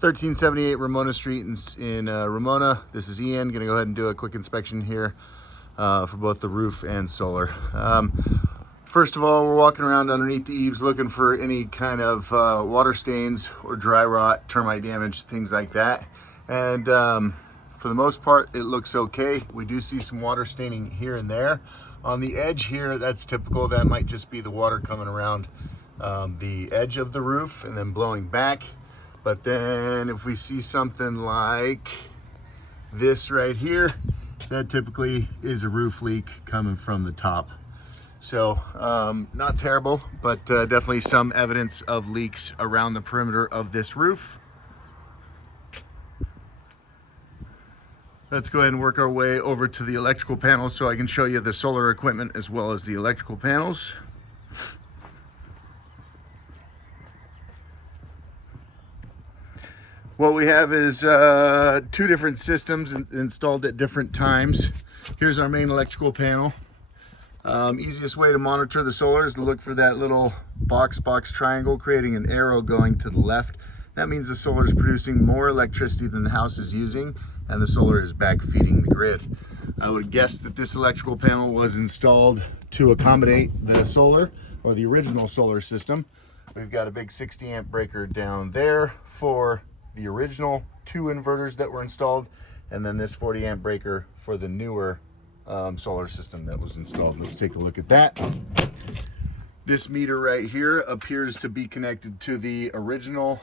1378 Ramona Street in Ramona. This is Ian. Gonna go ahead and do a quick inspection here for both the roof and solar. First of all, we're walking around underneath the eaves looking for any kind of water stains or dry rot, termite damage, things like that. And for the most part, it looks okay. We do see some water staining here and there. On the edge here, that's typical. That might just be the water coming around the edge of the roof and then blowing back. But then if we see something like this right here, that typically is a roof leak coming from the top. So not terrible, but definitely some evidence of leaks around the perimeter of this roof. Let's go ahead and work our way over to the electrical panels so I can show you the solar equipment as well as the electrical panels. What we have is two different systems installed at different times. Here's our main electrical panel. Easiest way to monitor the solar is to look for that little box triangle creating an arrow going to the left. That means the solar is producing more electricity than the house is using, and the solar is back feeding the grid. I would guess that this electrical panel was installed to accommodate the solar or the original solar system. We've got a big 60 amp breaker down there for the original two inverters that were installed, and then this 40 amp breaker for the newer solar system that was installed. Let's take a look at that. This meter right here appears to be connected to the original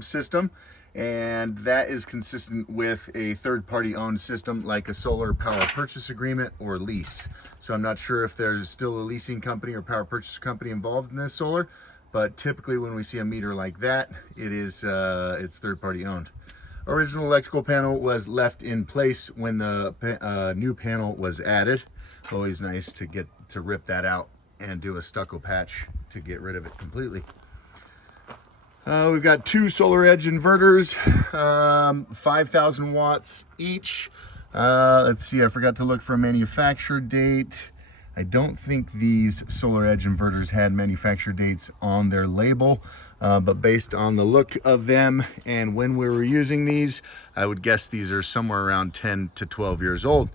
system, and that is consistent with a third-party owned system like a solar power purchase agreement or lease. So I'm not sure if there's still a leasing company or power purchase company involved in this solar, but typically when we see a meter like that, it's third-party owned. Original electrical panel was left in place when the new panel was added. Always nice to rip that out and do a stucco patch to get rid of it completely. We've got two Solar Edge inverters, 5,000 watts each. Let's see, I forgot to look for a manufacture date. I don't think these Solar Edge inverters had manufacture dates on their label, but based on the look of them and when we were using these, I would guess these are somewhere around 10 to 12 years old.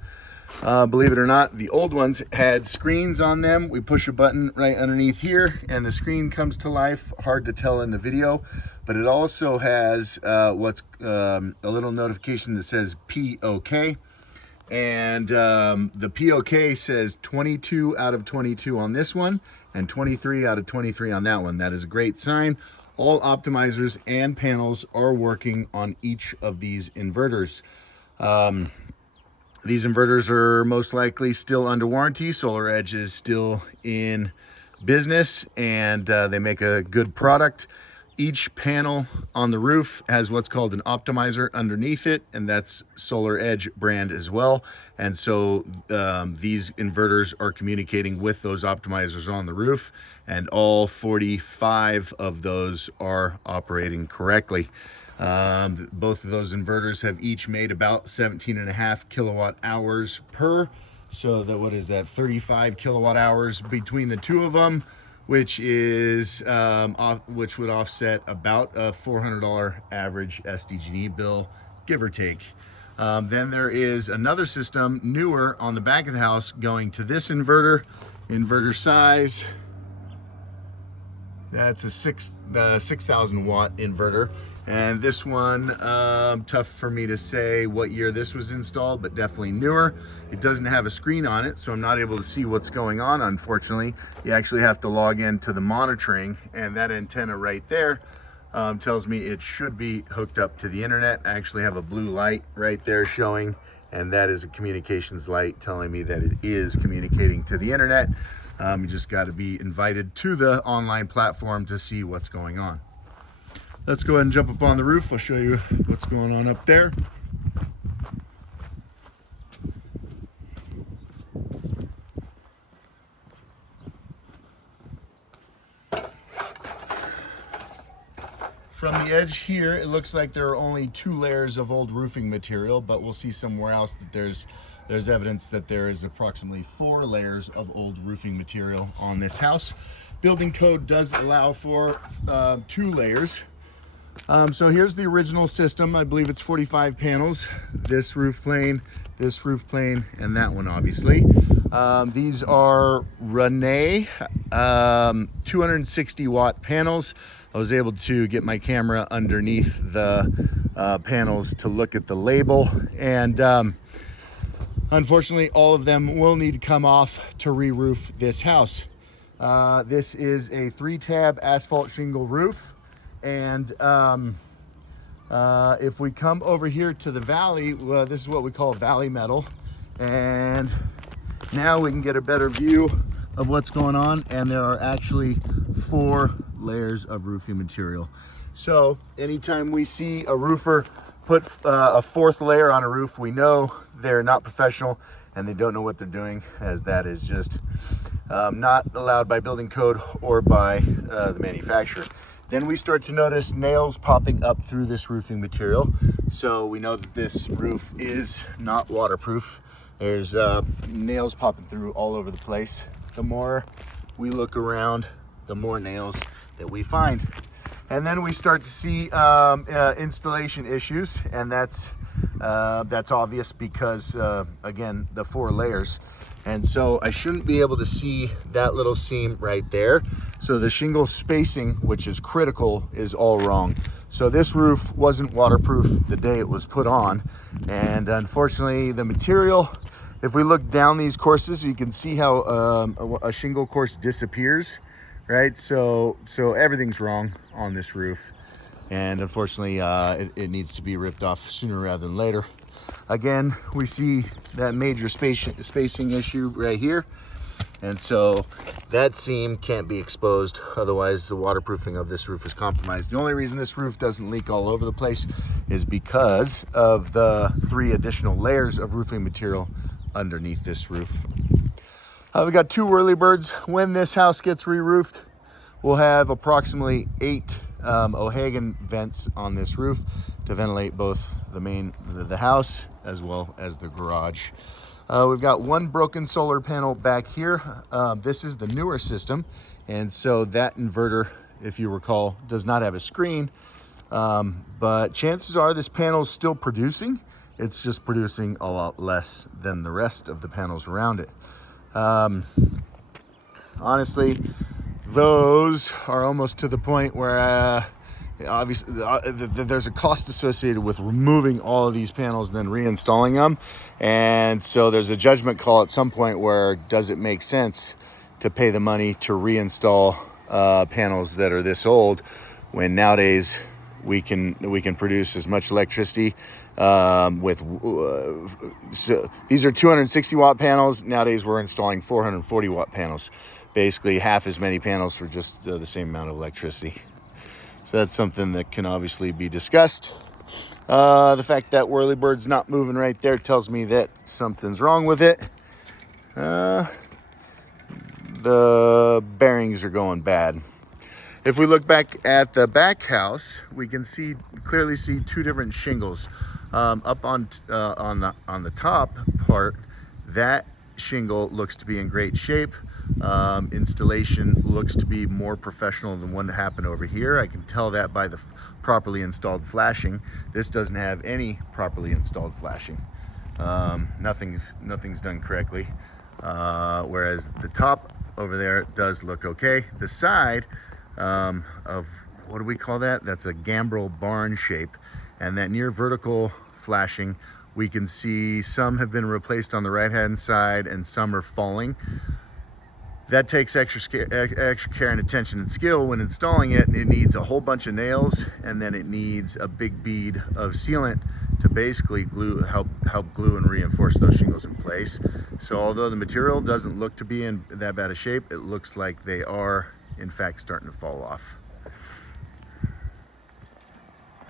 Believe it or not, the old ones had screens on them. We push a button right underneath here and the screen comes to life. Hard to tell in the video, but it also has a little notification that says POK. And the POK says 22 out of 22 on this one and 23 out of 23 on that one. That is a great sign. All optimizers and panels are working on each of these inverters. These inverters are most likely still under warranty. Solar Edge is still in business and they make a good product. Each panel on the roof has what's called an optimizer underneath it, and that's Solar Edge brand as well. And so these inverters are communicating with those optimizers on the roof, and all 45 of those are operating correctly. Both of those inverters have each made about 17.5 kilowatt hours per. So what is that, 35 kilowatt hours between the two of them, which would offset about a $400 average SDG&E bill, give or take. Then there is another system, newer, on the back of the house going to this inverter size. That's a 6,000 watt inverter. And this one, tough for me to say what year this was installed, but definitely newer. It doesn't have a screen on it, so I'm not able to see what's going on, unfortunately. You actually have to log into the monitoring, and that antenna right there tells me it should be hooked up to the internet. I actually have a blue light right there showing, and that is a communications light telling me that it is communicating to the internet. You just got to be invited to the online platform to see what's going on. Let's go ahead and jump up on the roof. I'll show you what's going on up there. From the edge here, it looks like there are only 2 layers of old roofing material, but we'll see somewhere else that there's evidence that there is approximately 4 layers of old roofing material on this house. Building code does allow for 2 layers. So here's the original system. I believe it's 45 panels. This roof plane, and that one, obviously. These are Ramona 260 watt panels. I was able to get my camera underneath the panels to look at the label, and unfortunately all of them will need to come off to re-roof this house. This is a 3-tab asphalt shingle roof, and if we come over here to the valley, this is what we call valley metal, and now we can get a better view of what's going on. And there are actually 4 layers of roofing material. So anytime we see a roofer put a 4th layer on a roof, we know they're not professional and they don't know what they're doing, as that is just not allowed by building code or by the manufacturer. Then we start to notice nails popping up through this roofing material. So we know that this roof is not waterproof. There's nails popping through all over the place. The more we look around, the more nails that we find. And then we start to see installation issues, and that's obvious because again, the 4 layers. And so I shouldn't be able to see that little seam right there. So the shingle spacing, which is critical, is all wrong. So this roof wasn't waterproof the day it was put on. And unfortunately, the material, if we look down these courses, you can see how a shingle course disappears, right? So everything's wrong on this roof. And unfortunately, it needs to be ripped off sooner rather than later. Again, we see that major spacing issue right here. And so that seam can't be exposed, otherwise the waterproofing of this roof is compromised. The only reason this roof doesn't leak all over the place is because of the 3 additional layers of roofing material underneath this roof. We got 2 whirlybirds. When this house gets re-roofed, we'll have approximately 8 O'Hagan vents on this roof to ventilate both the house as well as the garage. We've got 1 broken solar panel back here. This is the newer system, and so that inverter, if you recall, does not have a screen, but chances are this panel is still producing. It's just producing a lot less than the rest of the panels around it. Honestly, those are almost to the point where obviously there's a cost associated with removing all of these panels and then reinstalling them. And so there's a judgment call at some point where does it make sense to pay the money to reinstall panels that are this old, when nowadays we can produce as much electricity with so these are 260 watt panels. Nowadays we're installing 440 watt panels, basically half as many panels for just the same amount of electricity. So that's something that can obviously be discussed. The fact that whirlybird's not moving right there tells me that something's wrong with it. The bearings are going bad. If we look back at the back house, we can clearly see 2 different shingles. Up on the top part, that shingle looks to be in great shape. Installation looks to be more professional than one that happened over here. I can tell that by the properly installed flashing. This doesn't have any properly installed flashing. Nothing's done correctly. Whereas the top over there does look okay. The side of, what do we call that? That's a gambrel barn shape. And that near vertical flashing, we can see some have been replaced on the right hand side and some are falling. That takes extra care and attention and skill when installing it. It needs a whole bunch of nails, and then it needs a big bead of sealant to basically help glue and reinforce those shingles in place. So although the material doesn't look to be in that bad a shape, it looks like they are in fact starting to fall off.